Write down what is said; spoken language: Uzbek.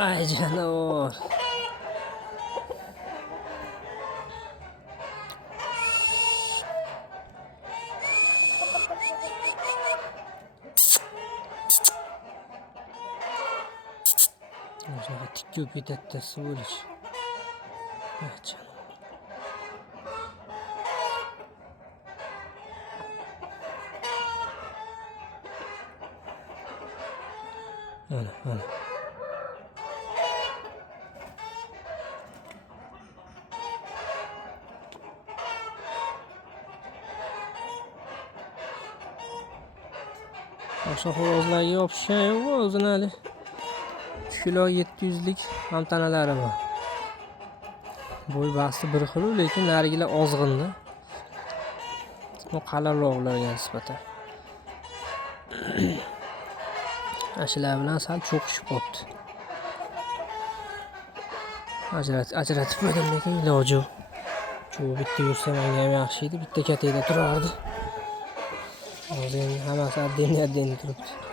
Ay canavar. O'shaga tikka ketadi bo'lish. Ay canavar. Ana. Boshqa xo'rozlarga yopishgan yo'q o'zini hali. 3 kilo 700lik ham tanalari bor. Bo'y basti bir xil, lekin narigilar ozg'inda. Bu qalinroqlarga nisbatan. Ashular bilan sal cho'qishib qopti. Ajratib qo'ydim, lekin iloji yo'q. Bitta yursa menga ham yaxshi edi, bitta katada turardi. Hozir hammasi addin turibdi.